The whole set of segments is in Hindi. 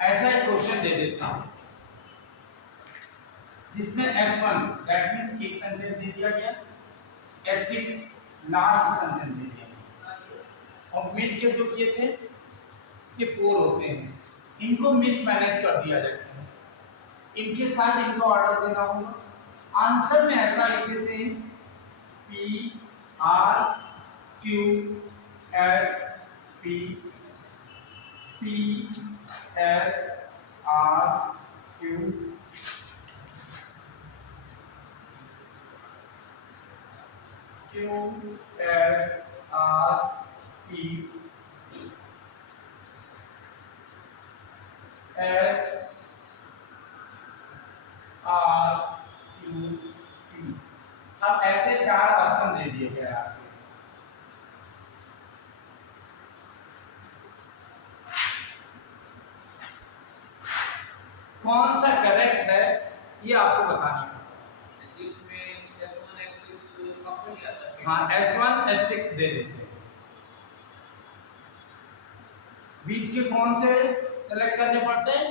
ऐसा एक क्वेश्चन दे देता हूं जिसमें S1 दैट मींस एक सेंटेंस दे दिया गया, S6 लार्ज सेंटेंस दे दिया गया और मिड के जो ये थे ये 4 होते हैं, इनको मिसमैनेज कर दिया जाता है, इनके साथ इनको ऑर्डर देना होगा। आंसर में ऐसा लिख देते हैं P R Q S P P S R Q Q S R P S R Q P। अब ऐसे 4 ऑप्शन दे दिए गए आपको। कौन सा करेक्ट है ये आपको बताना है। इसमें S1 S6 कब तक आता है? हाँ S1 S6 दे देते हैं, बीच के कौन से सेलेक्ट करने पड़ते हैं,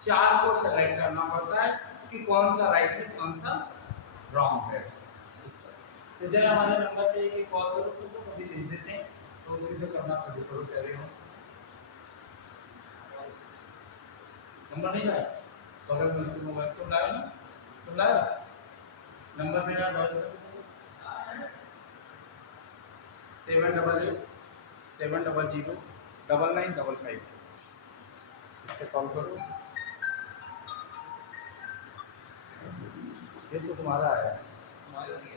4 को सेलेक्ट करना पड़ता है कि कौन सा राइट है कौन सा रॉन्ग है इस पर। तो जरा हमारे नंबर पे एक कॉल करो, सबको कभी भेज देते हैं तो उसी से करना शुरू करो। कह रहे हो नंबर नहीं लाया, बगल में उसको मोबाइल तुम लाए ना, तुम लाए नंबर मेरा 788 700 9955 इस पे कॉल करो। ये तो तुम्हारा है, हमारा नहीं है।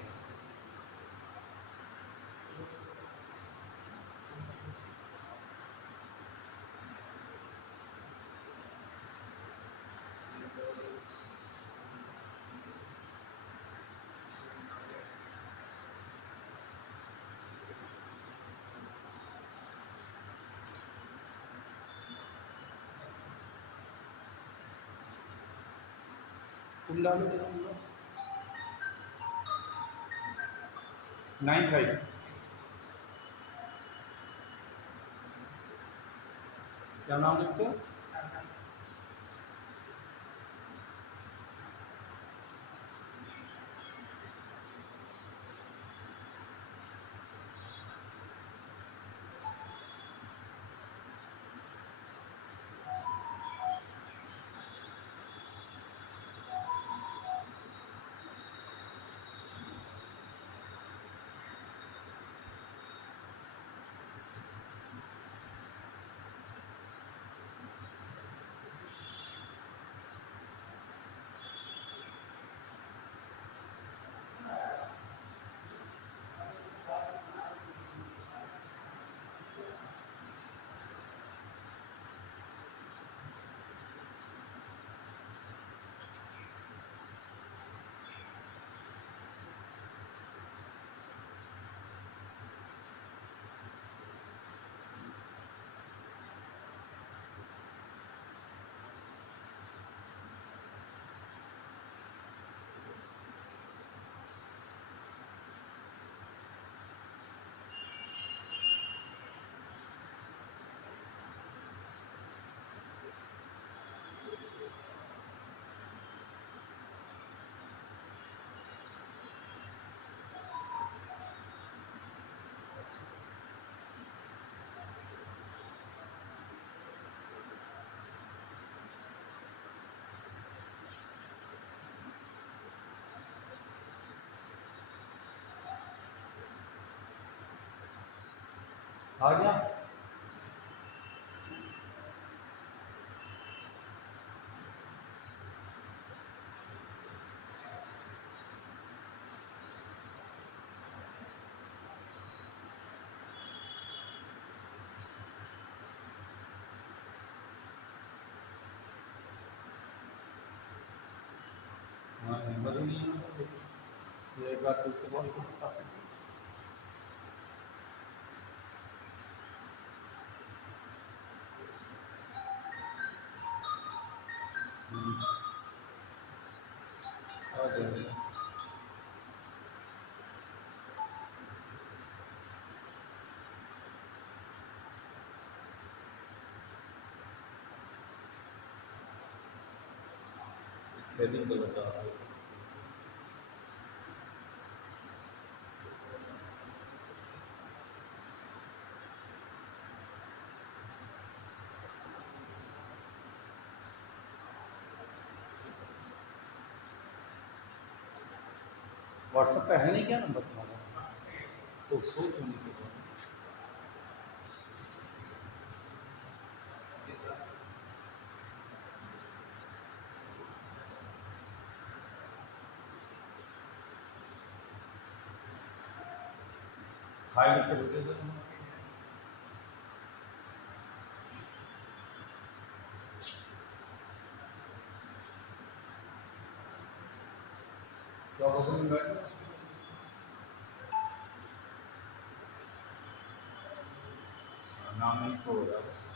तुम डालो 95 क्या नाम लिखते हो? आ गया? हाँ नंबर ही नहीं है, ये एक बार फिर से कॉल करो साथ में। आ गया। शेडिंग का बता रहा है। व्हाट्सएप पे है नहीं क्या नंबर तुम्हारा? सो क्यों नहीं कर रहा? हाई लिख के भेजो जरा। क्या बगल में बैठ नाम नहीं सो रहा है।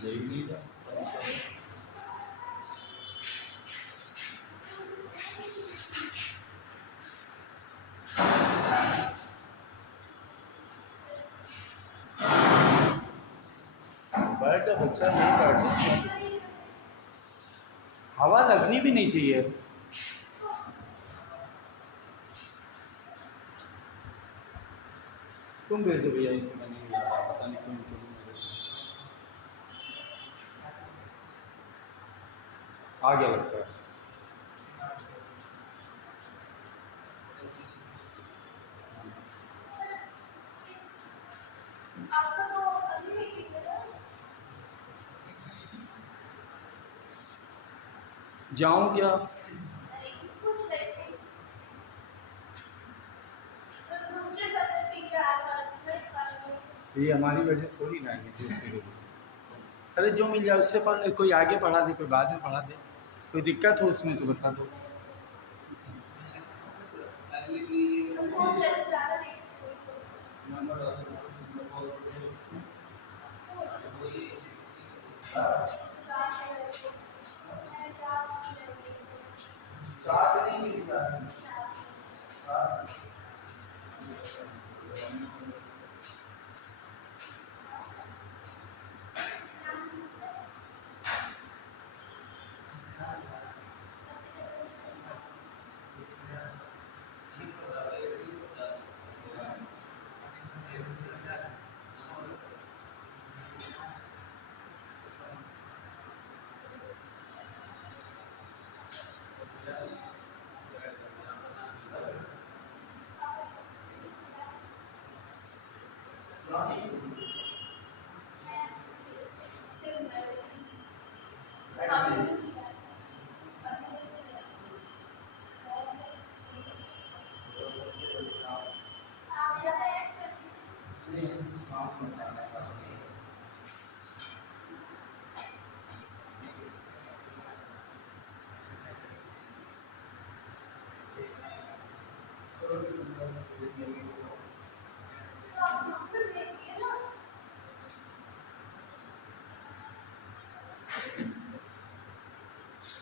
यही नहीं था। बैठ बच्चा नहीं बैठ, हवा लगनी भी नहीं चाहिए। तुम भेज दो भैया, इसको मैं नहीं जा रहा, पता नहीं क्यों क्यों मेरे को। आ गया लगता है। जाऊं क्या? तो ये हमारी वजह से थोड़ी ना है, दूसरी वजह से। अरे जो मिल जाए उससे पढ़ ले, कोई आगे पढ़ा दे कोई बाद में पढ़ा दे, कोई दिक्कत हो उसमें तो बता दो।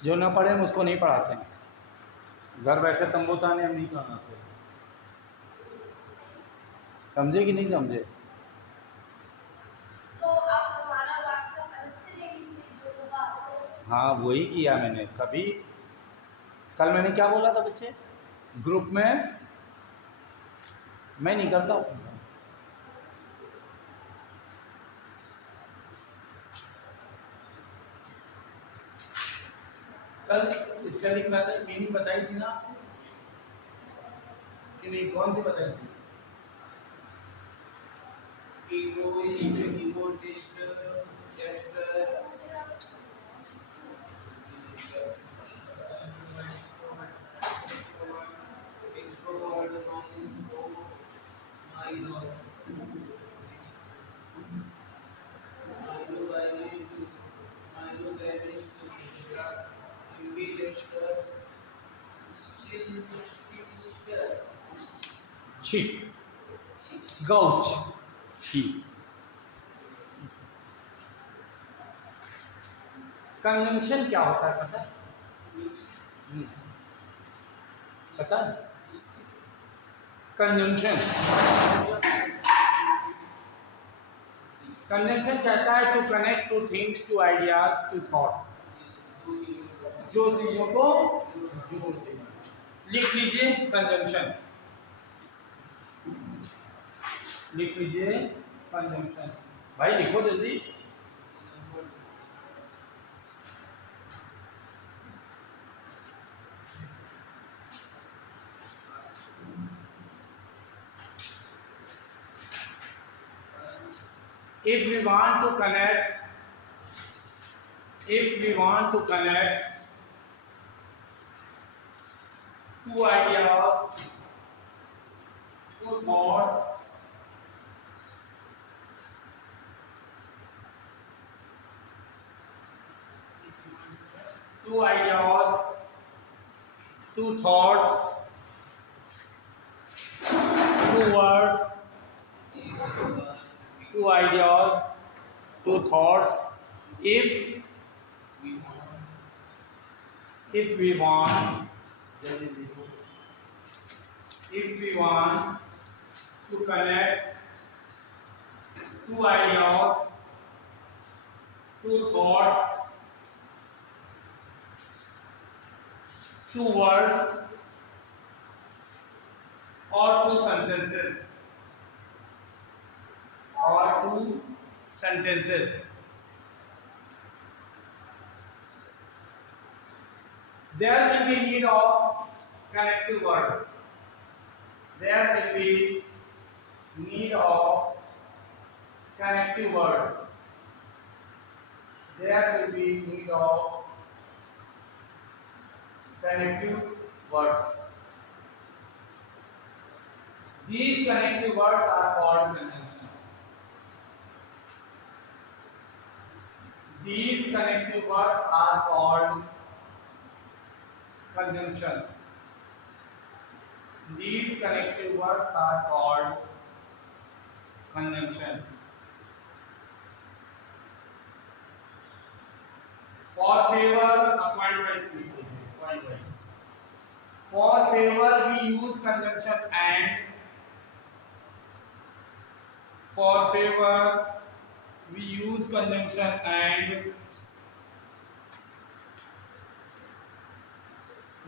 जो ना पढ़े हम उसको नहीं पढ़ाते हैं। घर बैठे तंबू ताने हम नहीं पढ़ाते। समझे कि नहीं समझे? तो आप हमारा व्हाट्सएप अलग से ले लीजिए जो होगा आपको। हाँ वही किया मैंने। कभी कल मैंने क्या बोला था बच्चे, ग्रुप में मैं नहीं करता हूँ। कल स्पेलिंग मीनिंग बताई थी ना कि नहीं? कौन सी बताई थी? egoist, egotist, jester, extrovert, non-intro, minor, myelogenist, myelogenist, ambidexter, sinister, छी, गौच, छी। कंजंक्शन क्या होता है पता है? पता है? कंजंक्शन कंजंक्शन कहता है to connect two things, two ideas, two thought, जो चीजों को जोड़ते हैं। लिख लीजिए कंजंक्शन, लिख लीजिए कंजंक्शन। भाई लिखो जल्दी। If we want to connect two ideas, two thoughts, two ideas, two thoughts, two words, two ideas, two thoughts. If we want to connect two ideas, two thoughts, two words, or two sentences, there will be need of connective word. There will be need of connective words. There will be need of connective words. These connective words are called conjunction. These connective words are called conjunction. These connective words are called conjunction. For favor, point wise point wise. For favor, we use conjunction and. For favor, we use conjunction and.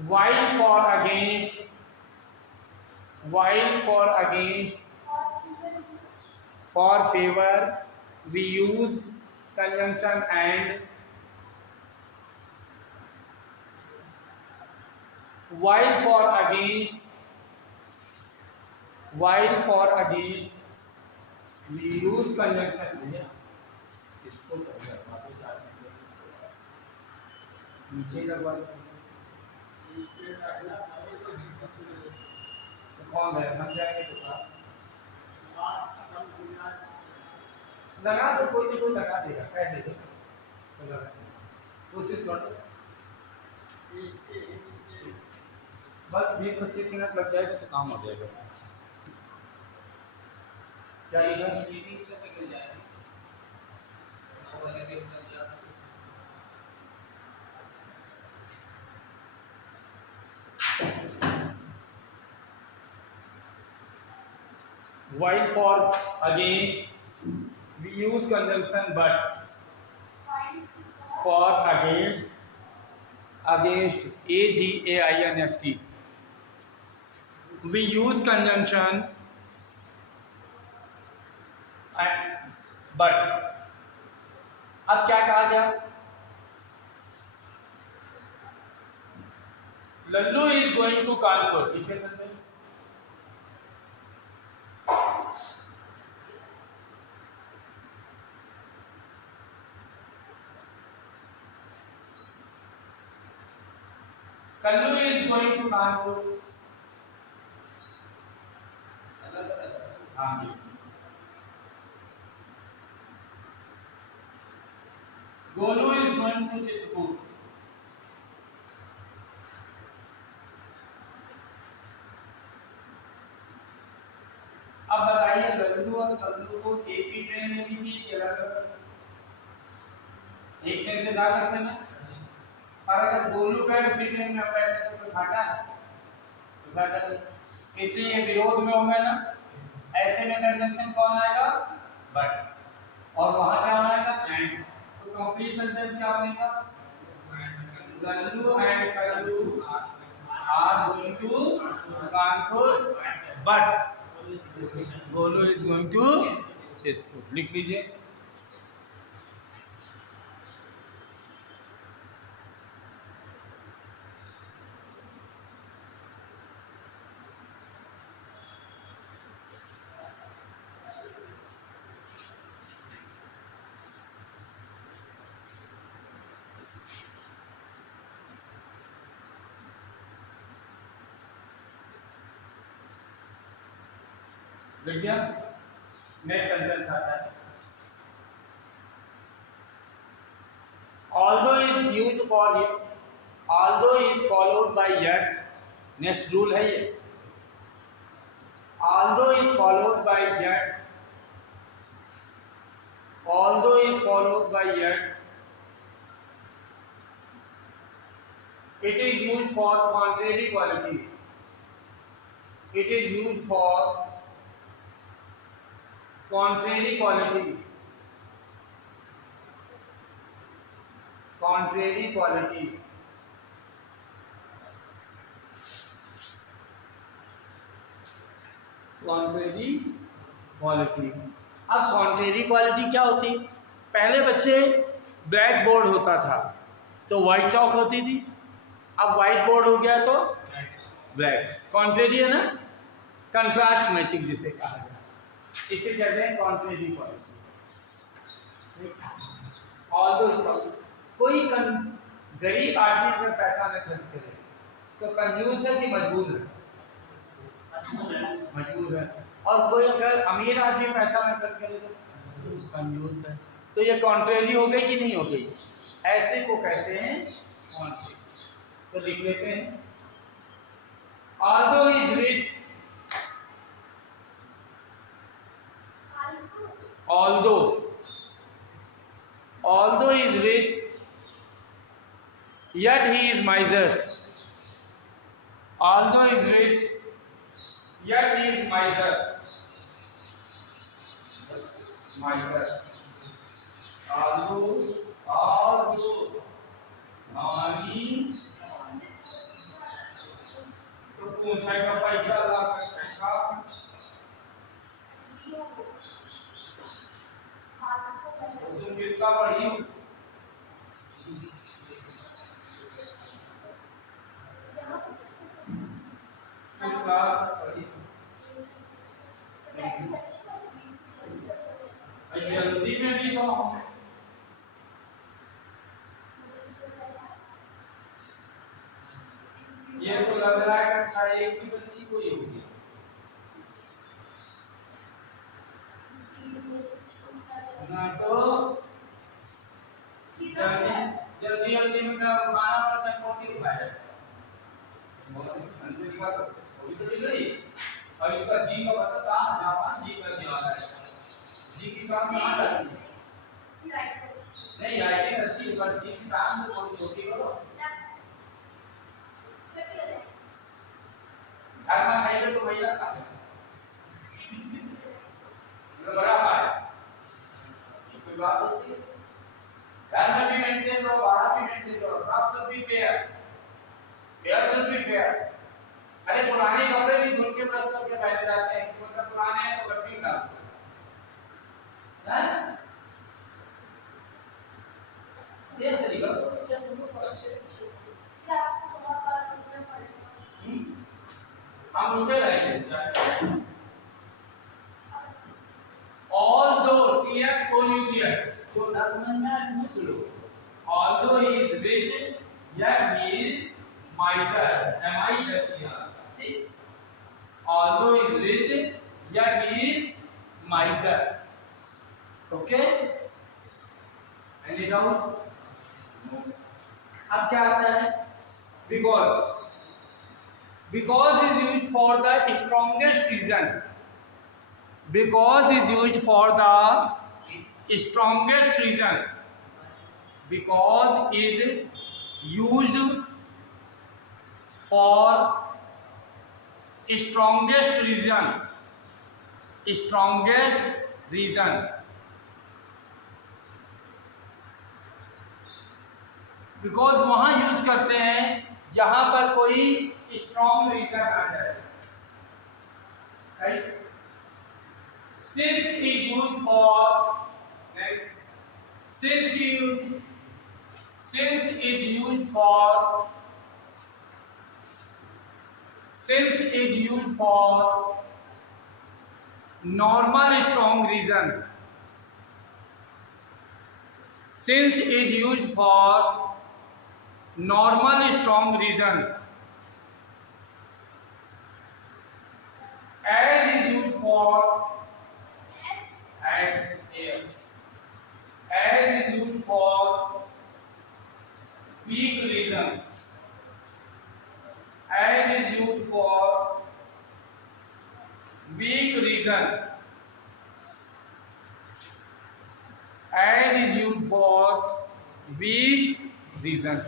While for against, for favor, we use conjunction and. While for against, we use conjunction. इसको नीचे लगवा तो कौन है बन जाएंगे तो पास लगा तो कोई ना कोई लगा देगा, कह देगा तो लगा कोशिश करो। बस 20-25 मिनट लग जाएगा तो काम हो जाएगा। क्या इधर से निकल जाएगा। While for against, we use conjunction, but for against, against, we use conjunction and but. अब क्या कहा गया? Lallu is going to Kanpur, ठीक है sentence. Kallu is going to Kanpur. अलग अलग हाँ जी। Golu is going to Chitrakoot. अब बताइए लल्लू और कल्लू को एक ही ट्रेन लेनी चाहिए कि अलग अलग? एक ट्रेन से जा सकते हैं ना? और अगर गोलू का उसी ट्रेन में बैठे तो कोई घाटा है? तो घाटा नहीं। इसलिए ये विरोध में होंगे ना, ऐसे में कंजंक्शन कौन आएगा? बट। और वहां क्या आएगा? एंड। तो कंप्लीट सेंटेंस क्या बनेगा? Lallu and Kallu are going to Kanpur but Golu is going to Chitrakoot. लिख लीजिए। लिख दिया। नेक्स्ट सेंटेंस आता है, although is used for although is followed by yet, next rule है ये। although is followed by yet, although is followed by yet, it is used for contrary quality, it is used for contrary quality, contrary quality, contrary quality। अब contrary quality क्या होती? पहले बच्चे ब्लैक बोर्ड होता था तो व्हाइट चौक होती थी, अब व्हाइट बोर्ड हो गया तो ब्लैक। कॉन्ट्रेरी है ना, कंट्रास्ट मैचिंग जिसे कहा जाए, इसे कहते हैं कॉन्ट्रेरी क्वालिटी। कोई गरीब आदमी अगर पैसा न खर्च करे तो कंजूस है कि मजबूर है? मजबूर है। और कोई अगर अमीर आदमी पैसा न खर्च करे तो कंजूस है। तो ये कॉन्ट्रेरी हो गई कि नहीं हो गई? ऐसे को कहते हैं कॉन्ट्रेरी। तो लिख लेते हैं, although is rich, although is rich, yet he is miser. Although is rich, yet he is miser. Miser. Although नानी तो पूछा का पैसा ला का तुम कितना पढ़ी हो? किस क्लास तक पढ़ी? जल्दी में भी तो ये तो लग रहा है कि अच्छा एक की बच्ची कोई होगी। ना तो जल्दी जल्दी में क्या खाना पड़ता है, रोटी उठाया अंदर की बात होगी तो गई। और इसका जी का पता कहाँ? जापान जी का दिवाला है। जी की काम कहाँ जाती है? नहीं राइटिंग अच्छी है पर जी की काम तो थोड़ी छोटी करो। घर में खाएंगे तो महिला खा लेगा, बड़ा पाए कोई बात होती है। घर में भी मेंटेन करो, बाहर भी मेंटेन करो, आप सब भी फेयर, फेयर सब भी फेयर। अरे पुराने कपड़े भी धुल के ब्रश करके पहने जाते हैं, मतलब पुराने हैं तो परफ्यूम डालते हैं। ये सही बात है। हम उठे रहेंगे। Although THOUGH तो ना समझ में आए पूछ लो। Although he is rich, yet he is miser. MISER. Although he is rich, yet he is miser. Okay? Any doubt? No. अब क्या आता है? Because is used for the strongest reason. Because is used for the strongest reason. Because is used for strongest reason. Strongest reason. Because वहां यूज करते हैं जहां पर कोई स्ट्रॉन्ग रीजन आ जाए। Right? Since is use for next since is use for normal strong reason. सिंस इज यूज फॉर normal strong reason, as is used for as is used for weak reason, as is used for weak reason, as is used for weak reason।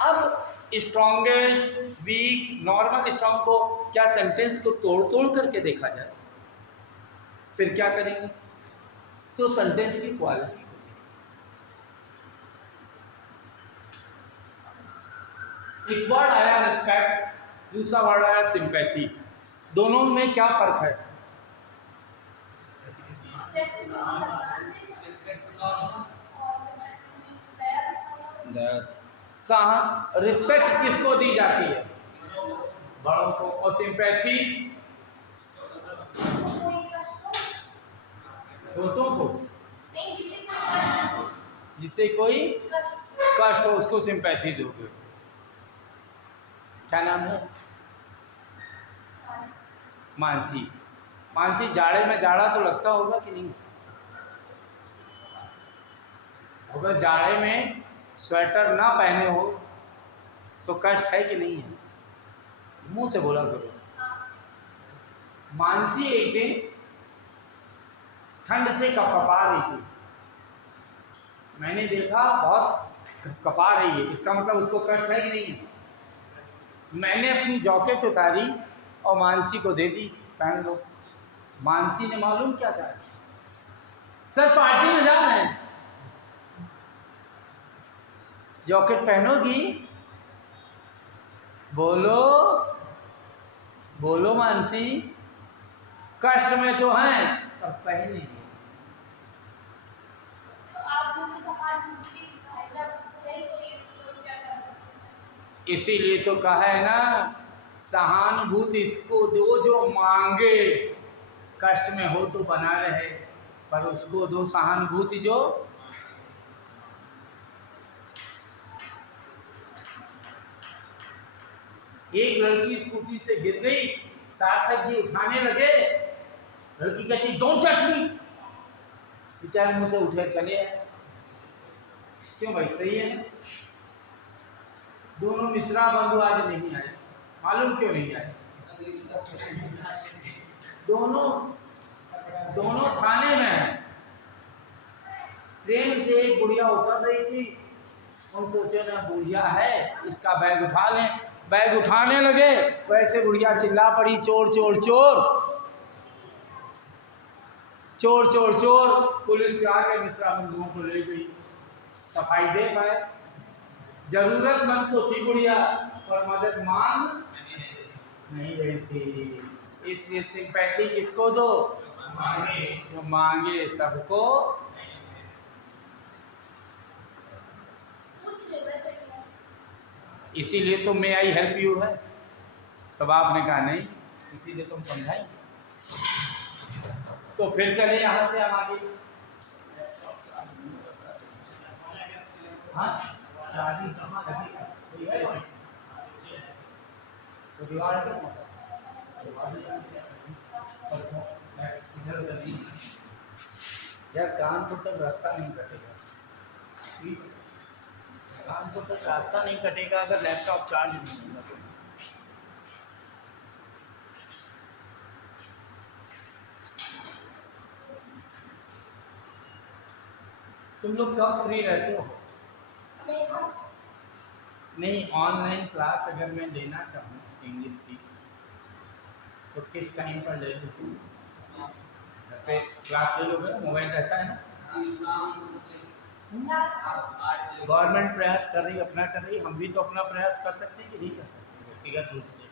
अब स्ट्रॉन्गेस्ट, वीक, नॉर्मल, स्ट्रॉन्ग को क्या सेंटेंस को तोड़ तोड़ करके देखा जाए, फिर क्या करेंगे? तो सेंटेंस की क्वालिटी होगी। एक वर्ड आया रिस्पेक्ट, दूसरा वर्ड आया सिंपैथी। दोनों में क्या फर्क है? रिस्पेक्ट किसको दी जाती है? बड़ों को। और सिंपैथी छोटों को। जिसे कोई कष्ट हो उसको सिंपैथी दोगे। क्या नाम है? मानसी। मानसी, जाड़े में जाड़ा तो लगता होगा कि नहीं? अगर जाड़े में स्वेटर ना पहने हो तो कष्ट है कि नहीं है? मुंह से बोला करो। मानसी एक दिन ठंड से कपा रही थी। मैंने देखा बहुत कपा रही है, इसका मतलब उसको कष्ट है कि नहीं है? मैंने अपनी जॉकेट उतारी और मानसी को दे दी, पहन लो। मानसी ने मालूम क्या कहा? सर पार्टी में जाना है। जॉकेट पहनोगी? बोलो बोलो मानसी, कष्ट में तो हैं पर पहनेंगे। इसीलिए तो कहा है ना, सहानुभूति इसको दो जो मांगे, कष्ट में हो तो बना रहे पर उसको दो सहानुभूति जो। एक लड़की स्कूटी से गिर गई, सार्थक जी उठाने लगे, लड़की कहती डोंट टच मी, बेचारे मुंह से उठे चले आए। क्यों भाई? सही है ना? दोनों मिश्रा बंधु आज नहीं आए, मालूम क्यों नहीं आए? दोनों थाने में हैं। ट्रेन से एक बुढ़िया उतर रही थी, उन सोचे ना बुढ़िया है इसका बैग उठा लें, बैग उठाने लगे, वैसे बुढ़िया चिल्ला पड़ी चोर चोर चोर चोर चोर चोर। पुलिस से आके मिश्रा बंधुओं को ले गई। सफाई दे पाए? जरूरतमंद तो थी बुढ़िया पर मदद मांग नहीं रही थी। इसलिए सिंपैथी किसको दो? जो मांगे सबको। इसीलिए तो मे आई हेल्प यू है, तब आपने कहा नहीं, इसीलिए तुम समझाएंगे। तो फिर चले यहाँ से हम आगे। हाँ, चार्जिंग कहाँ लगेगा? कोई है वहाँ? तो दीवार है क्या? इधर उधर नहीं यार, कानपुर तक रास्ता नहीं कटेगा। कानपुर तक रास्ता नहीं कटेगा अगर लैपटॉप चार्ज नहीं होगा तो। तुम लोग कब फ्री रहते हो? नहीं, ऑनलाइन क्लास अगर मैं लेना चाहूँ इंग्लिश की तो किस टाइम पर ले लूँ? घर पे क्लास ले लोगे? मोबाइल रहता है ना? गवर्नमेंट प्रयास कर रही, अपना कर रही, हम भी तो अपना प्रयास कर सकते हैं कि नहीं कर सकते व्यक्तिगत रूप से?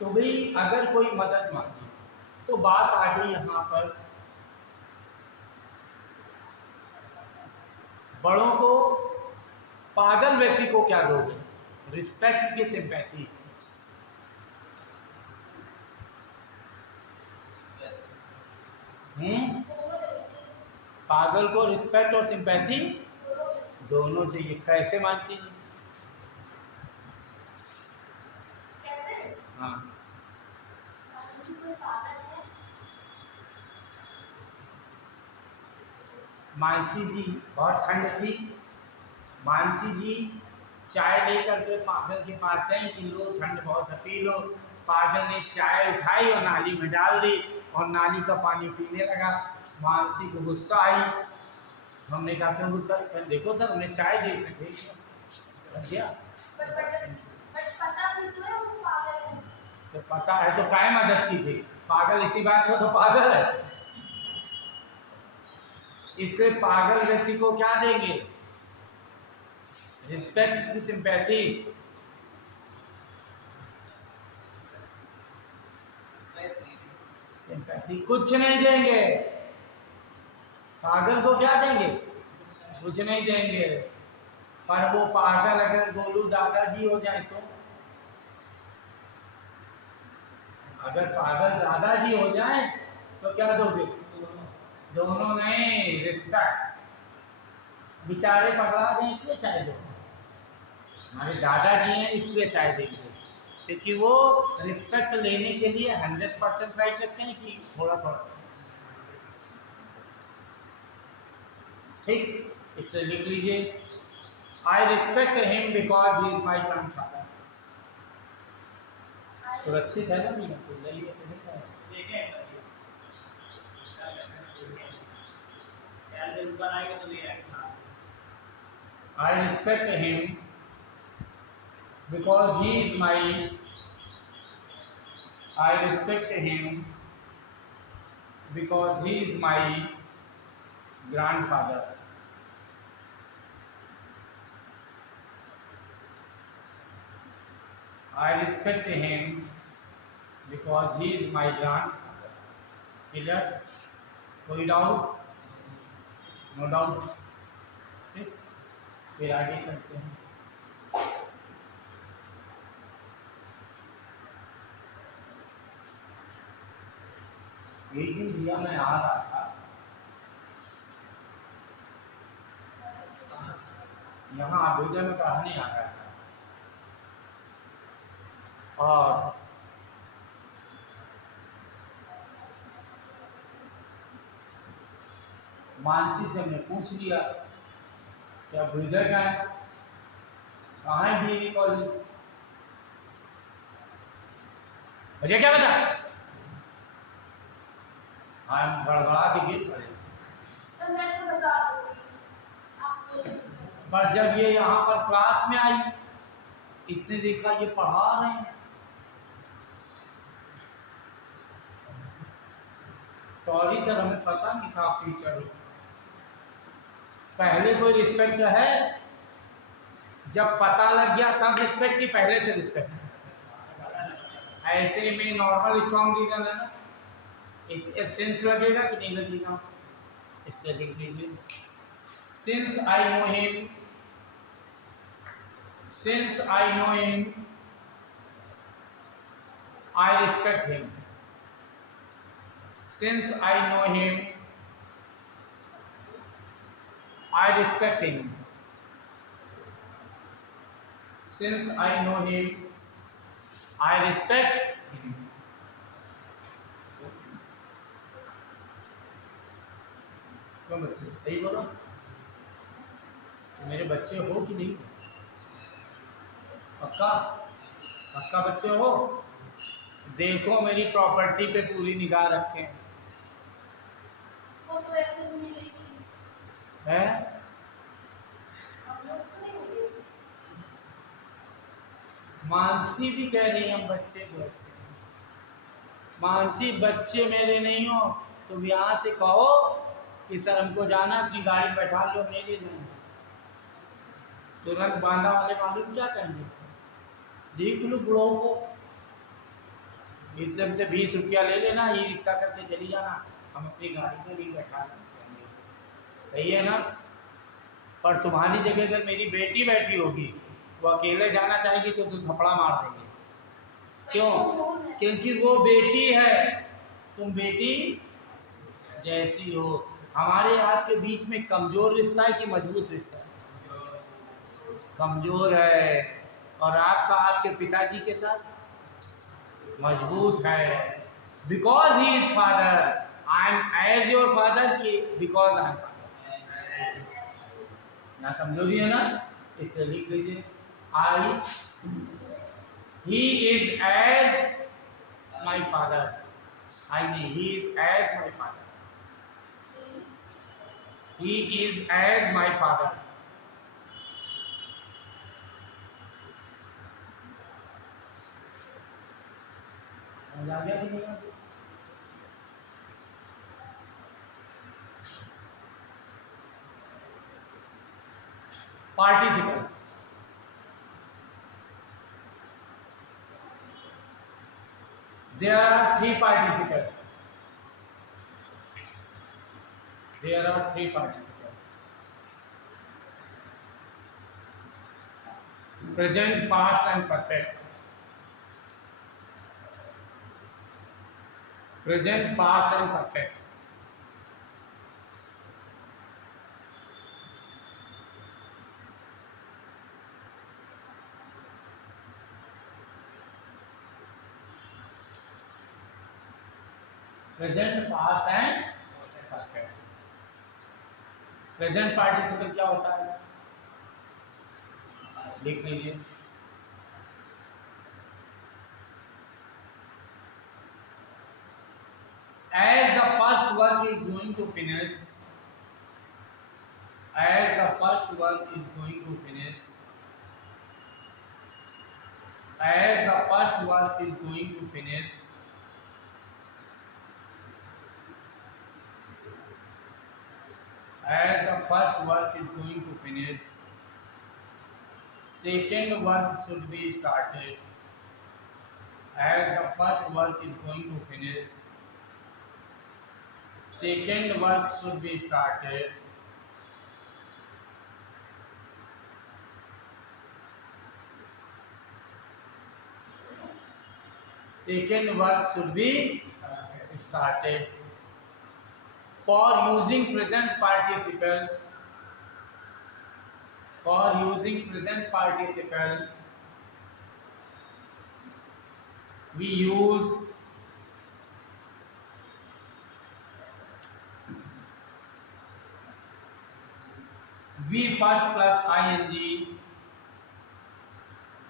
तो भाई अगर कोई मदद मांगी तो बात आ गई यहाँ पर बड़ों को, पागल व्यक्ति को क्या दोगे? रिस्पेक्ट की सिंपैथी? पागल को रिस्पेक्ट और सिंपैथी दोनों चाहिए। कैसे मानसी जी? हाँ, मानसी जी बहुत ठंड थी, मानसी जी चाय लेकर के पागल के पास गई कि लो ठंड बहुत है, पी लो। पागल ने चाय उठाई और नाली में डाल दी और नाली का पानी पीने लगा। मानसी को गुस्सा आई। हमने कहा क्यों गुस्सा आई? देखो सर, हमने चाय दे सके क्या? तो पता है तो काय मदद की थी? पागल इसी बात में तो पागल है। इसलिए पागल व्यक्ति को क्या देंगे? रिस्पेक्ट की सिंपैथी। सिंपैथी कुछ नहीं देंगे। पागल को क्या देंगे? कुछ नहीं देंगे। पर वो पागल अगर गोलू दादाजी हो जाए तो, अगर पागल दादाजी हो जाए तो क्या दोगे? दोनों नहीं, रिस्पेक्ट। बेचारे पकड़ा दें इसलिए चाय दो, हमारे दादाजी हैं इसलिए चाय देंगे, क्योंकि वो रिस्पेक्ट लेने के लिए 100% राइट रखते हैं कि थोड़ा थोड़ा? ठीक, इसलिए लिख लीजिए, I respect him because he is my grandfather. सुरक्षित है ना भैया? तो जाइए I respect him because he is my, I respect him because he is my grandfather. I respect him because he is my grandfather. Clear? कोई डाउट? No doubt. ठीक, फिर आगे चलते हैं। एक दिन भैया मैं आ रहा था, यहाँ अयोध्या में पढ़ाने आ रहा था और मानसी से हमने पूछ लिया क्या भूलदर का है, कहाँ है डीएवी कॉलेज? मुझे क्या बता? हम बड़बड़ा के गिर पड़े। पर जब ये यहाँ पर क्लास में आई, इसने देखा ये पढ़ा रहे हैं, सॉरी सर हमें पता नहीं था आप टीचर हो। पहले कोई रिस्पेक्ट है? जब पता लग गया तब रिस्पेक्ट की पहले से रिस्पेक्ट? ऐसे में नॉर्मल स्ट्रॉन्ग रीजन है ना, सेंस लगेगा कि नहीं लगेगा? इसलिए लिख लीजिए since I know him, since I know him, I respect him. Since I know him, I respect him. Since I know him, I respect him. क्यों बच्चे सही बोलो? मेरे बच्चे हो कि नहीं? पक्का पक्का बच्चे हो? देखो मेरी प्रॉपर्टी पे पूरी निगाह रखें वो तो ऐसे भी मिलेगी, है। हम लोग को नहीं मिलेगी। मानसी भी कह रही है हम बच्चे को ऐसे। मानसी बच्चे मेरे नहीं हो तुम यहाँ से कहो कि सर हमको जाना, अपनी गाड़ी में बैठा लो, नहीं ले जाएंगे। तुरंत बांधा वाले मालूम क्या कहेंगे? देख लो बुढ़ो को, इसलिए हमसे 20 रुपया ले लेना, ये रिक्शा करके चली जाना, हम अपनी गाड़ी में नहीं बैठा लेंगे। सही है ना? पर तुम्हारी जगह अगर मेरी बेटी बैठी होगी, वो अकेले जाना चाहेगी तो थप्पड़ा मार देंगे। क्यों? क्योंकि वो बेटी है, तुम बेटी जैसी हो। हमारे आपके बीच में कमजोर रिश्ता है कि मजबूत रिश्ता है? कमजोर है। और आपका आपके पिताजी के साथ मजबूत है। Because he is father, I am as your father, की बिकॉज आई एम फादर। ना कमजोरी है ना, इसलिए लिख लीजिए आई, he is as my father. I mean, he is as my father. He is as my father. समझ आ गया कि नहीं आ गया? Participle. There are three participles. There are three participles. Present, past and perfect. Present, past and perfect. Present, past and perfect. Present participle क्या होता है? लिख लीजिए as the first work is going to finish, as the first work is going to finish, as the first work is going to finish, as the first work is going to finish, second work should be started. As the first work is going to finish, second work should be started. Second work should be started. For using present participle, for using present participle, we use V first plus ing,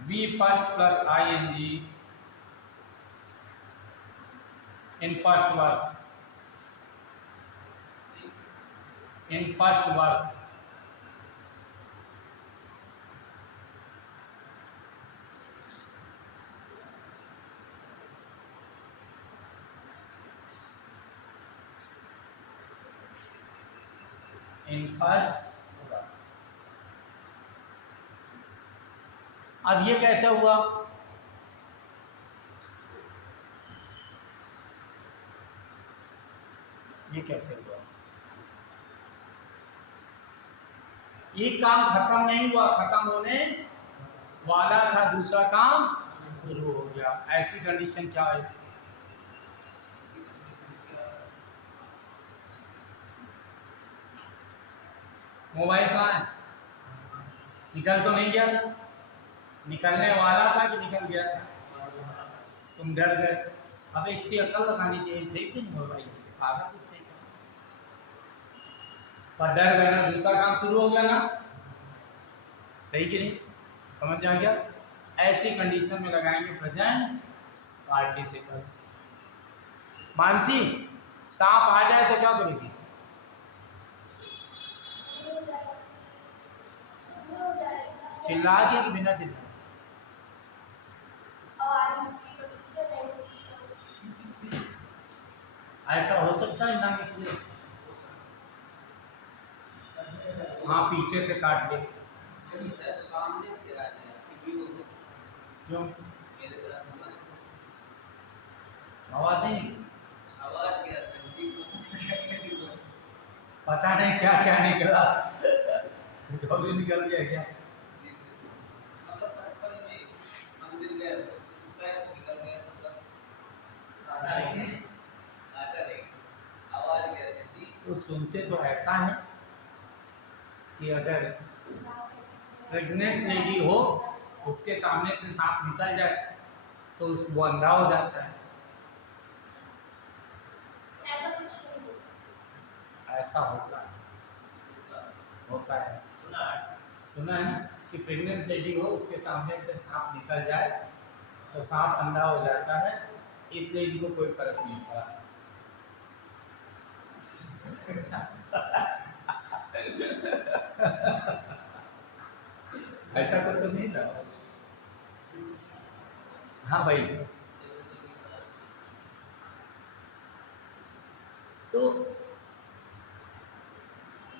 V first plus ing in first work. In first work. In first work. अब ये कैसे हुआ? ये कैसे हुआ? एक काम खत्म नहीं हुआ, खत्म होने वाला था, दूसरा काम शुरू हो गया। ऐसी कंडीशन क्या है? मोबाइल कहाँ है? निकल तो नहीं गया था? निकलने वाला था कि निकल गया था? तुम डर गए। अब इतनी अकल लगानी चाहिए, फेंक नहीं मोबाइल से, भागा कुत्ते का। पर डर गए ना, दूसरा काम शुरू हो गया ना, सही कि नहीं? समझ आ गया? ऐसी कंडीशन में लगाएंगे प्रेजेंट पार्टिसिपल। मानसी, सांप आ जाए तो क्या करेगी? चिल्ला के कि बिना चिल्ला? ऐसा हो सकता है ना निकले? हाँ, पीछे से काट दे। सही सर, सामने से आ जाए कि भी हो सकता क्यों? मेरे साथ हुआ है। आवाज नहीं? आवाज क्या संदीप पता नहीं क्या क्या निकला। जो भी निकल गया क्या? मतलब बचपन में मंदिर गए तो पैर से निकल गया तो बस आता नहीं, आवाज क्या संदीप। तो सुनते तो ऐसा है कि अगर प्रेग्नेंट लेडी हो, उसके सामने से सांप निकल जाए तो वो अंधा हो जाता है। ऐसा होता है, होता है। सुना है ना कि प्रेग्नेंट लेडी हो, उसके सामने से सांप निकल जाए तो सांप अंधा हो जाता है। इस लेडी को कोई फर्क नहीं पड़ा। ऐसा तो नहीं था। हाँ भाई, तो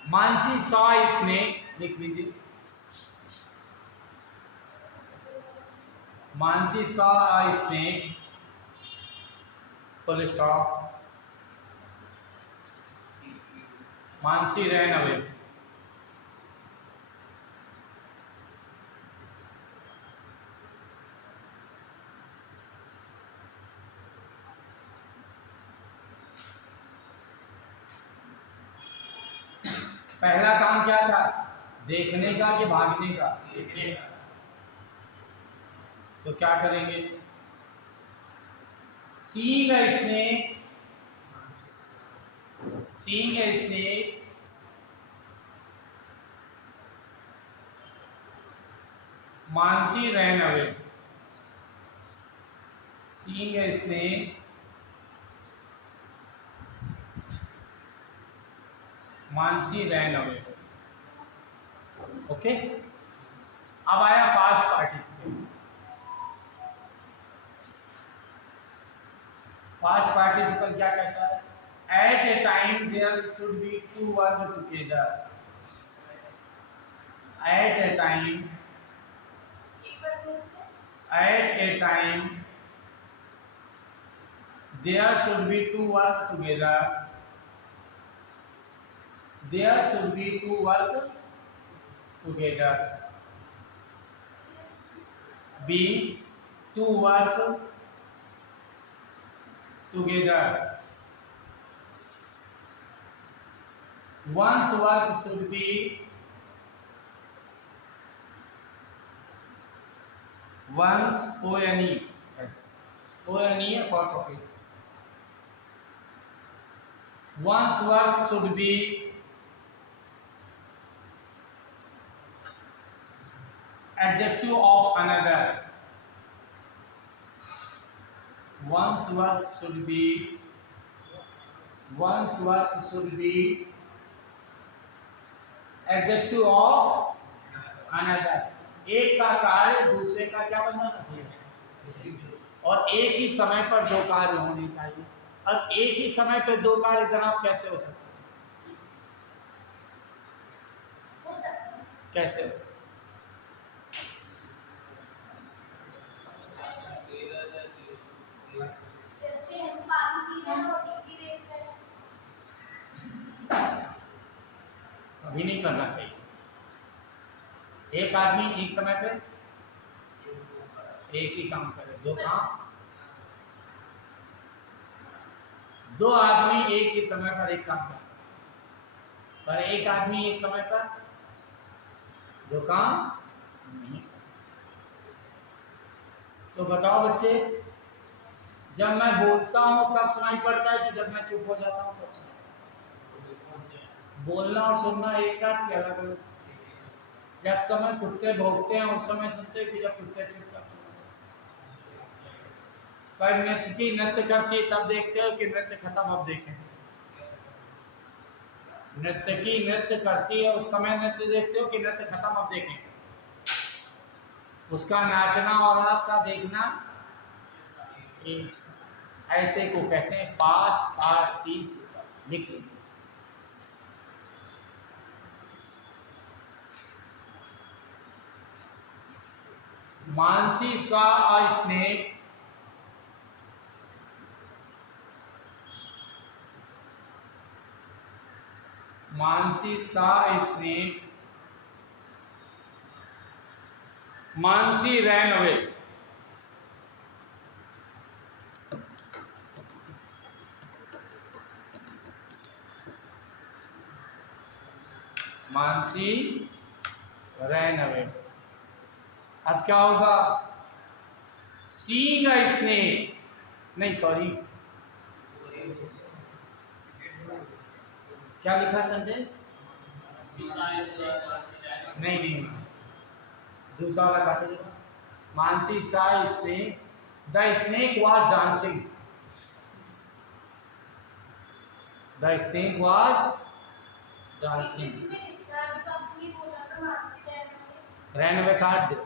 मानसी सॉ स्नेक, लिख लीजिए। Mansi saw snake, full stop. Mansi ran away. पहला काम क्या था? देखने का कि भागने का? देखने का। तो क्या करेंगे? Seeing a snake, seeing a snake, Mansi ran away. Seeing a snake, Mansi ran away. Okay, अब आया पास्ट पार्टिसिपल। पास्ट पार्टिसिपल क्या कहता है? At a time there should be two work together. At a time, at a time there should be two work together. There should be two work together. B, two work together. One's work should be one's O-N-E, yes, O-N-E apostrophe. One's work should be adjective of another. One's work should be, one's work should be adjective of another. एक का कार्य दूसरे का क्या बनना चाहिए? और एक ही समय पर दो कार्य होने चाहिए। अब एक ही समय पर दो कार्य जनाब कैसे हो सकते हैं? कैसे हो? जैसे हम पानी पी रहे हैं और टीवी देख रहे हैं। अभी नहीं करना चाहिए। एक आदमी एक समय पे एक ही काम करे, दो काम, दो आदमी एक ही समय पर एक काम कर सकते, पर एक आदमी एक समय पर दो काम नहीं कर। तो बताओ बच्चे, जब मैं बोलता हूँ तब सुनाई पड़ता है कि जब मैं चुप हो जाता हूँ तब सुनाई पड़ता है? बोलना और सुनना एक साथ क्या अलग अलग? जब समय कुत्ते भौंकते हैं उस समय सुनते हैं कि जब कुत्ते चुपचाप सुनते हैं? पर नृत्यकी नृत्य करती है तब देखते हो कि नृत्य खत्म अब देखें? नृत्यकी नृत्य करती है उस समय नृत्य देखते हो कि नृत्य खत्म अब देखें? उसका नाचना और आपका देखना एक साथ। ऐसे को कहते हैं पास्ट पार्टिसिपल। लिख लीजिए। Mansi saw a snake. Mansi saw a snake. Mansi ran away. Mansi ran away. अब क्या होगा? Seeing a snake, नहीं सॉरी, क्या लिखा सेंटेंस? नहीं नहीं, दूसरा वाला काटे देखो। Mansi saw a snake. The snake was dancing. The snake was dancing. इसमें रानी का अपनी बोला था मानसी रहने Ran away काट दे।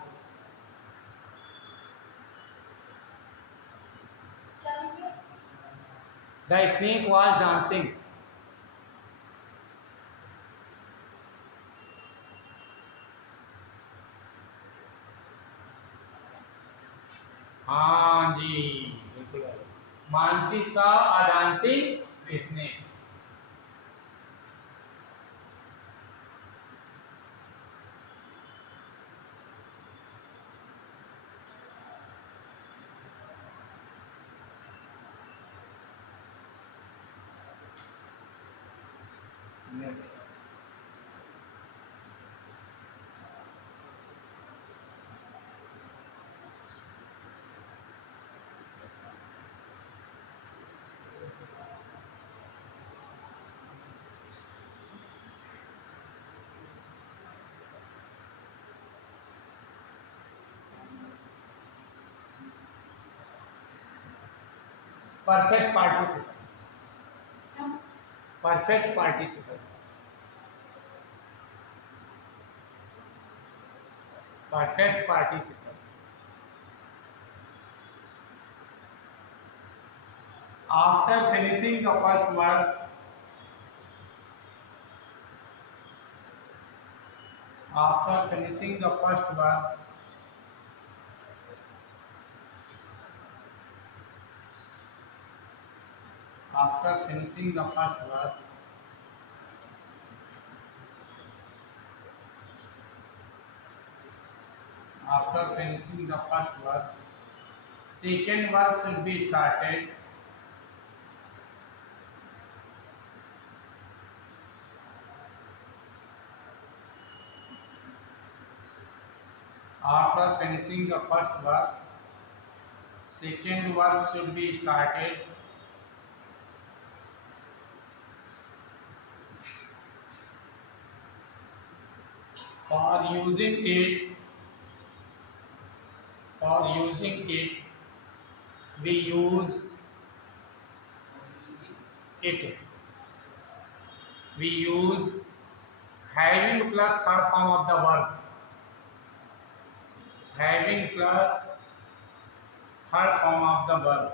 क्या लिखे? The snake was dancing. हाँ जी, बिल्कुल। Mansi saw a dancing snake. Next. Perfect participle. Perfect participle. Perfect participle. After finishing the first word, after finishing the first word, after finishing the first word, after finishing the first word, second word should be started. After finishing the first word, second word should be started. For using it, we use it. We use having plus third form of the verb. Having plus third form of the verb.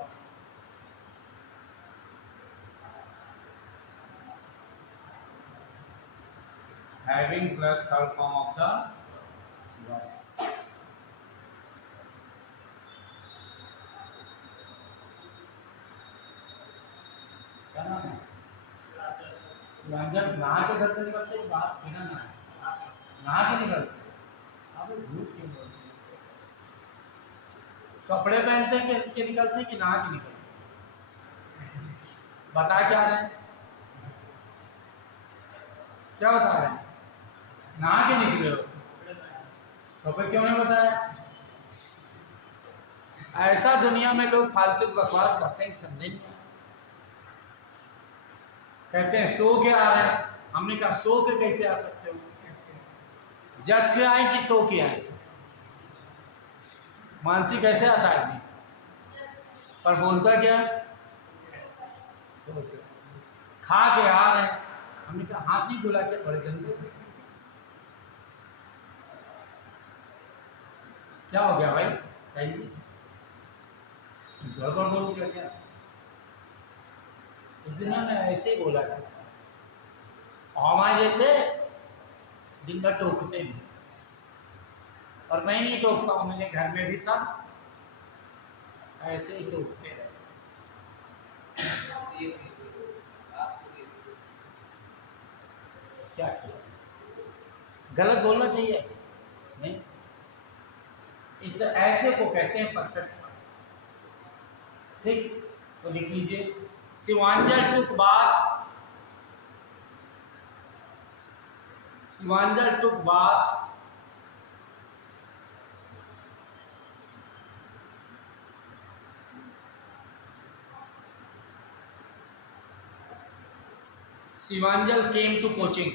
Having plus third form of the verb. क्या नाम है? रंजन नहा के घर से निकलते हैं, बात बिना नहा के निकलते। अरे झूठ क्यों बोलते हैं? कपड़े पहनते हैं कि निकलते हैं कि नहा के निकलते हैं? बता क्या रहे हैं? क्या बता रहे हैं? नहा के निकले हो? कपड़े क्यों नहीं बताया? ऐसा दुनिया में लोग फालतू बकवास करते हैं कि समझे नहीं। कहते हैं सो के आ रहे हैं। हमने कहा सो के कैसे आ सकते हो? जग के आए कि सो के आए? मानसी कैसे आता है आदमी? पर बोलता क्या? सो के। खा के आ रहे हैं। हमने कहा हाथ नहीं धुला के बड़े गंदे। क्या हो गया भाई? सही गड़बड़ बोल दिया क्या? इस दुनिया में ऐसे ही बोला जाता है। हमारे जैसे दिन भर टोकते हैं, और मैं नहीं टोकता हूँ, मेरे घर में भी सब ऐसे ही टोकते रहते। क्या किया? गलत बोलना चाहिए नहीं। इस तरह ऐसे को कहते हैं परफेक्ट। ठीक, तो लिख लीजिए शिवांजल took bath. Shivanjal took bath Shivanjal came to coaching.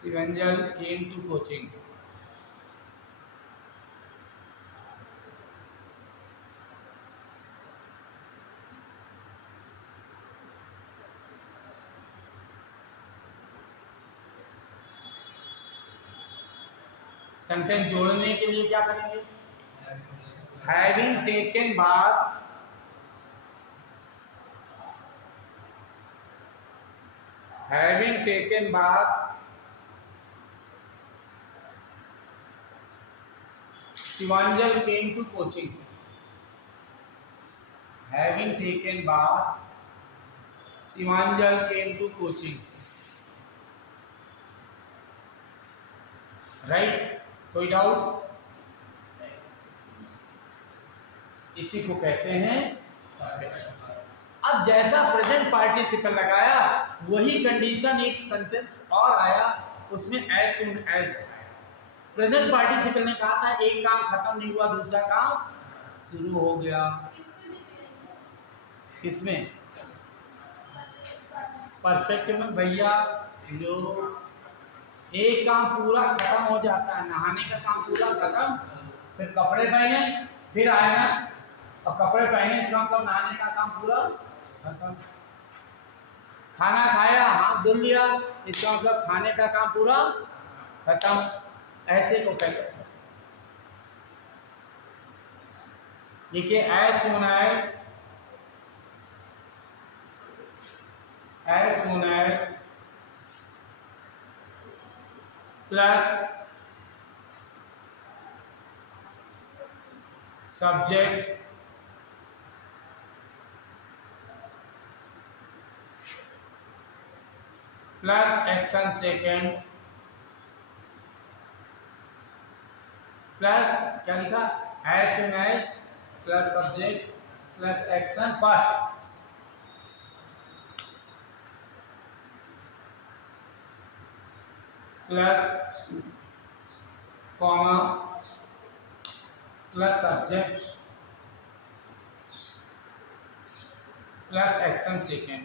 Shivanjal came to coaching. Sentence जोड़ने के लिए क्या करेंगे? Having taken bath, having taken bath Shivanjal came to coaching. Having taken bath Shivanjal came to coaching. Right? कोई डाउट? इसी को कहते हैं। अब जैसा प्रेजेंट पार्टिसिपल लगाया वही कंडीशन एक सेंटेंस और आया, उसमें एज सून एज लगाया। प्रेजेंट पार्टिसिपल ने कहा था एक काम खत्म नहीं हुआ दूसरा काम शुरू हो गया। किसमें? परफेक्ट में भैया, जो एक काम पूरा खत्म हो जाता है, नहाने का काम पूरा खत्म, फिर कपड़े पहने, फिर आए ना, और कपड़े पहने इसका मतलब नहाने का काम पूरा खत्म। खाना खाया, हाथ धुल लिया, इसका मतलब खाने का काम पूरा खत्म। ऐसे को कहते हैं। देखिए as soon as plus subject plus action second plus क्या लिखा? As soon as plus subject plus action first plus comma plus subject plus action second.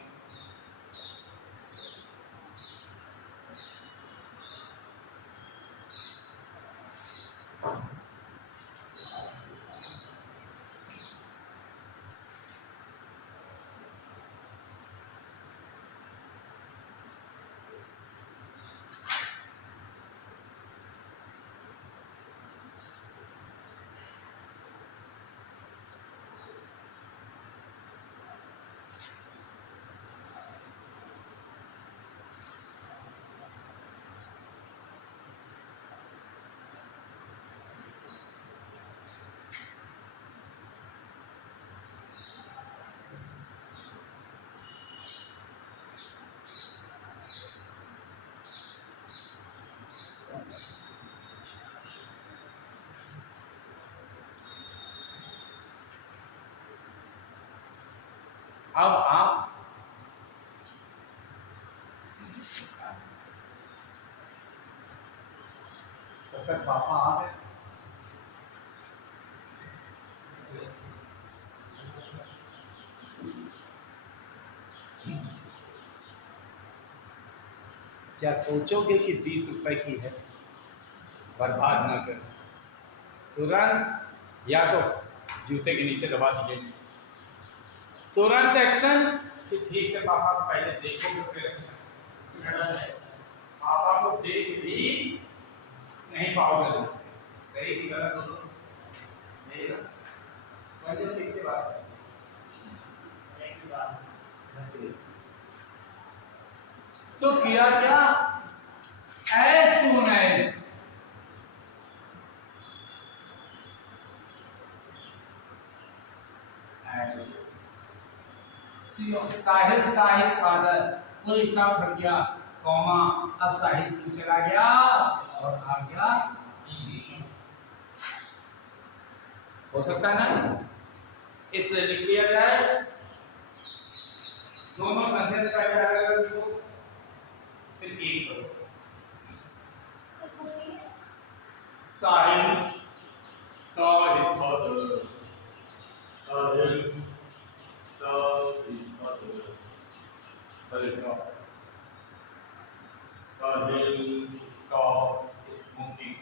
अब आप तब तक पापा आ गए। क्या सोचोगे कि 20 रुपए की है? बर्बाद ना कर, तुरंत या तो जूते के नीचे दबा दीजिए, तुरंत एक्शन कि ठीक से पापा को पहले देखोगे फिर एक्शन। पापा को देख भी नहीं पाओगे, सही कि गलत हो नहीं ना, पहले देख के बाद तो किया क्या, as soon as साहिल साहिल फादर फुल स्टॉप हट गया, कॉमा, अब साहिल फिर चला गया और आ गया इंग्लिश। हो सकता है ना, इसलिए लिख लिया जाए दोनों सेंटेंस पहले अलग लिखो फिर एक करो। साहिल saw his father, Sahil saw his father, but it's not. Sahil stopped smoking.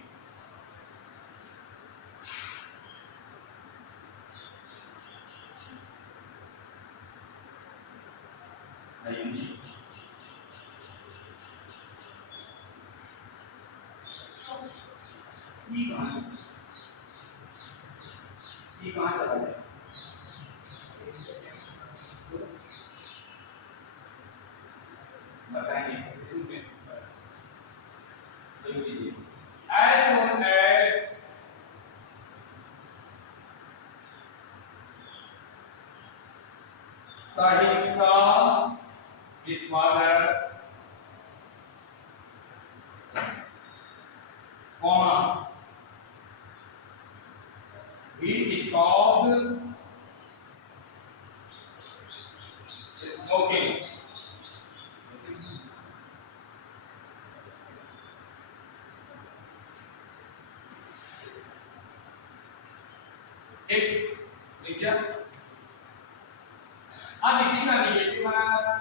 ये कहाँ चला गया? बताएंगे as soon as Sahil saw his father, comma, he stopped smoking. एक लिख दिया। अब इसी का निगेटिव बनाना था,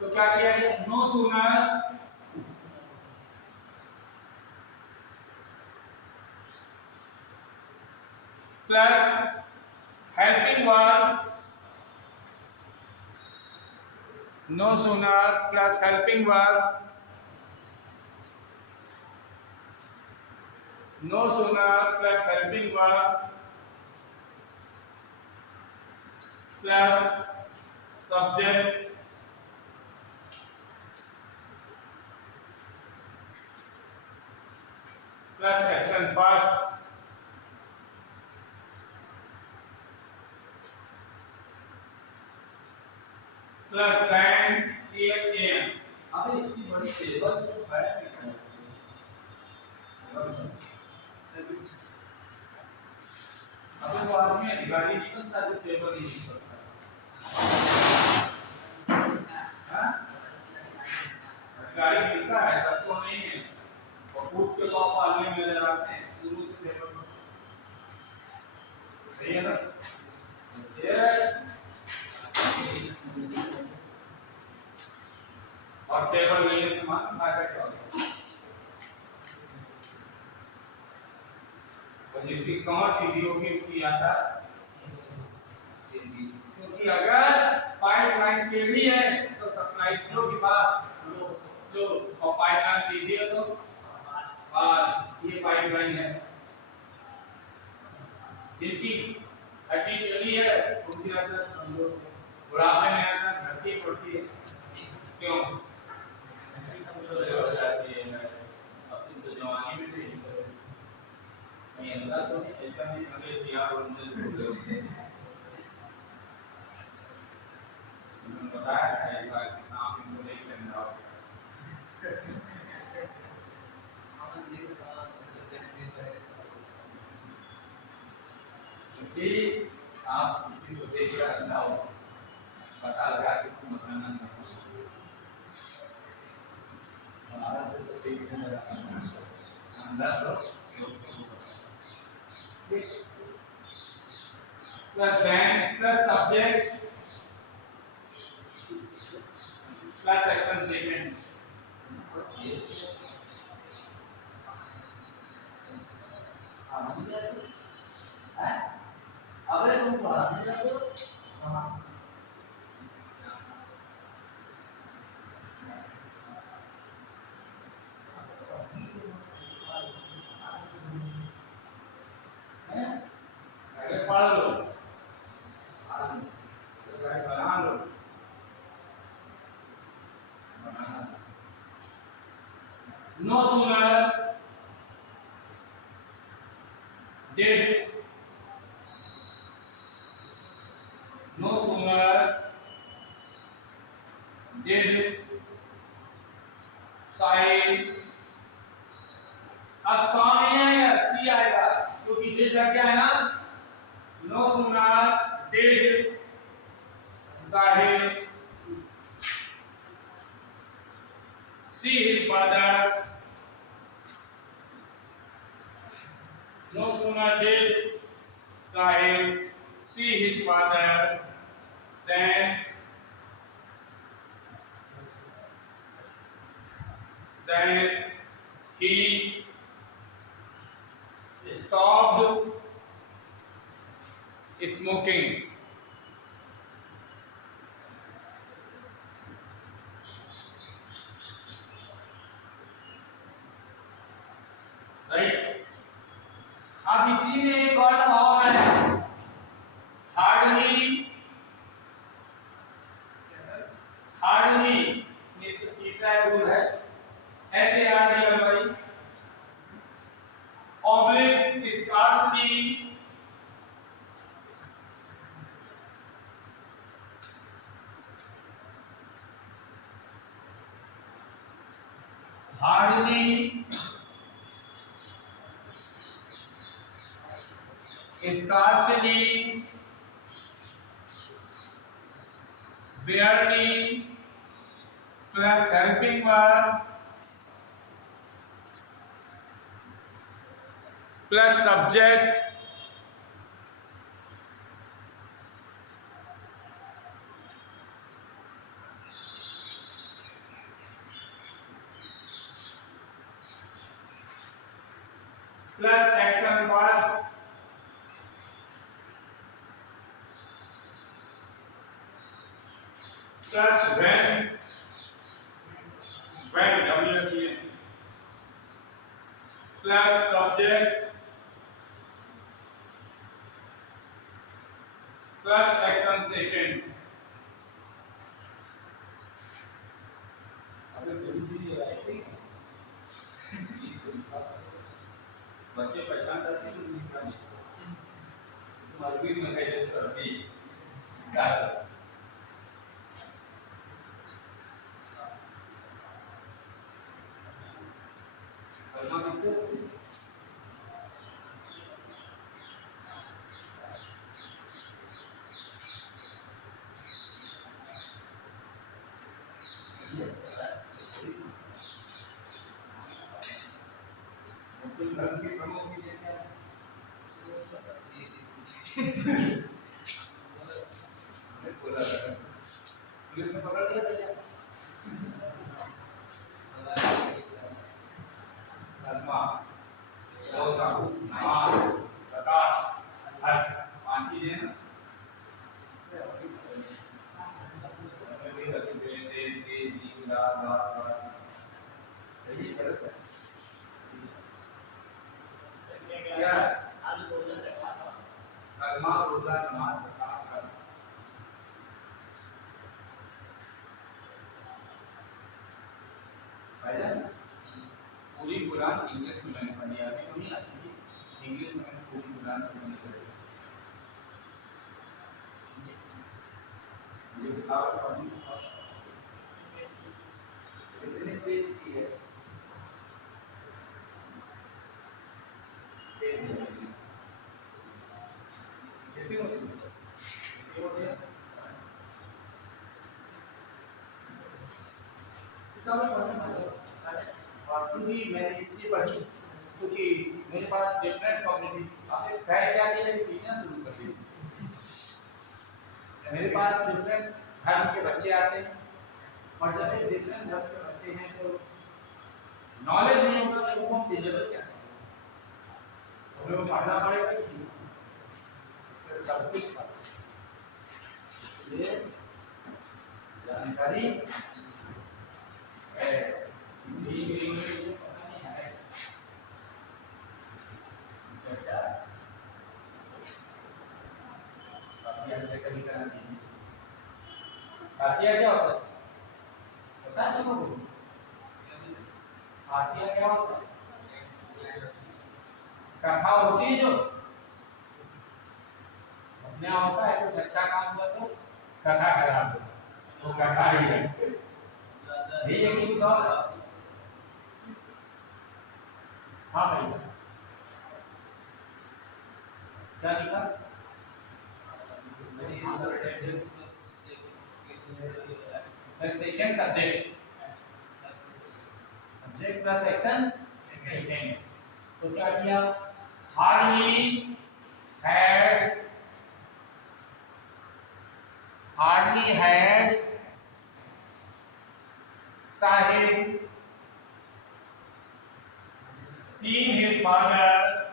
तो क्या किया गया, no sooner plus helping verb, no sooner plus helping verb, no sooner plus helping verb plus subject plus action first plus then THAN। अबे इतनी बड़ी टेबल तो है नहीं, अबे वो आदमी अधिकारी नहीं बनता जो टेबल नहीं लिख सकता। हाँ? अधिकारी मिलता है, सबको नहीं है, और पूछ के तो आप आदमी नजर आते हैं शुरू से टेबल पर, सही है ना? ये और टेबल लेने से मान फायदा क्या होगा, और जिसकी कमर सीधी होगी उसकी याददाश्त सीधी, क्योंकि अगर पाइपलाइन टेढ़ी है तो सप्लाई स्लो की बात स्लो, और पाइपलाइन सीधी है तो फास्ट। ये पाइपलाइन है, जिनकी हड्डी टेढ़ी है उनकी याददाश्त कमजोर है, बुढ़ापे में याददाश्त घटती पड़ती है, क्यों हो जाती है। अब तुम तो जवानी में नहीं करो, नहीं अंदर तो ऐसा नहीं हमें सियार और अंदर छोड़ दो। उन्होंने बताया था एक बार कि सांप इनको नहीं करना होगा, क्योंकि सांप किसी को देख कर अंधा हो, पता लगा कि तुम बताना नहीं। हमारा से तो ठीक है मेरा अंदर लो plus band plus subject plus action statement अबे तुम पढ़ाने जाते हो पहले पढ़ लो बना लो no sooner did no sooner did Sahil अब सॉ नहीं आएगा सी आएगा क्योंकि डिड लग गया है ना no sooner did Sahil see his father no sooner did Sahil see his father than he stopped smoking. Right? अब इसी में एक और भाव है हार्डली तीसरा रूल है HARDLY oblique scarcely hardly scarcely barely plus helping verb plus subject plus action first plus when WHEN plus subject plus action second बच्चे पहचान करते हैं मरबी में है तो अभी क्या मुस्लिम धर्म की प्रमुख चीजें क्या है? पुलिस ने पकड़ लिया था क्या? धर्मा, रोजा, नमाज, ज़कात, हज, 5 चीजें ना? सही है गलत है? क्या आज रोजा त्योहार था कर्मा रोजा नमाज ज़कात हज भाईजान पूरी कुरान इंग्लिश में मैंने पढ़ी अभी तो नहीं आती थी इंग्लिश में मैंने पूरी कुरान पढ़ी है मुझे बताओ पढ़ी कितने पेज की है पेज नहीं कितने होते हैं कब पढ़ना और क्योंकि मैंने इसलिए पढ़ी क्योंकि मेरे पास डिफरेंट कॉग्निटिव आपने ट्राई क्या किया है पीना शुरू कर दिया मेरे पास डिफरेंट धर्म के बच्चे आते हैं और जब ये डिफरेंट धर्म के बच्चे हैं तो नॉलेज नहीं होगा तो वो हम डिलीवर क्या करेंगे हमें वो पढ़ना पड़ेगा कि सब कुछ ये जानकारी है जी पता नहीं है क्या कभी करना नहीं आतिया क्या होता है पता है तुमको आतिया क्या होता है कथा होती है जो अपने यहाँ होता है कुछ अच्छा काम हुआ तो कथा करा दो वो कथा ही है यही है कि बताओ हाँ भाई क्या लिखा The second subject plus section second तो क्या किया hardly had Sahib seen his father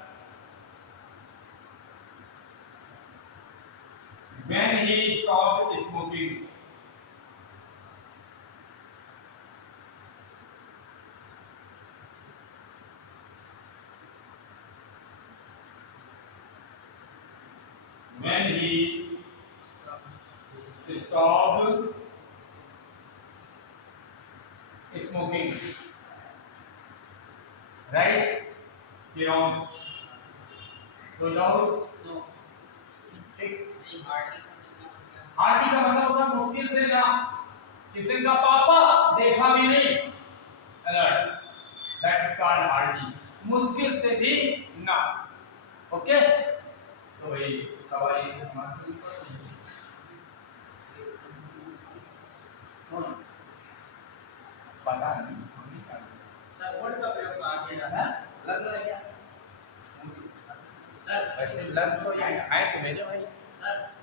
when he stopped smoking. When he stopped smoking, right? Wrong. So now, hearty का मतलब होता है मुश्किल से ना किसी का पापा देखा भी नहीं alert that is called hearty मुश्किल से भी ना ओके तो भाई सवाल इसे समझ पता नहीं सर वर्ड का प्रयोग कहाँ किया जाता है लग रहा है क्या सर वैसे लग तो यहाँ है तो मेरे भाई सर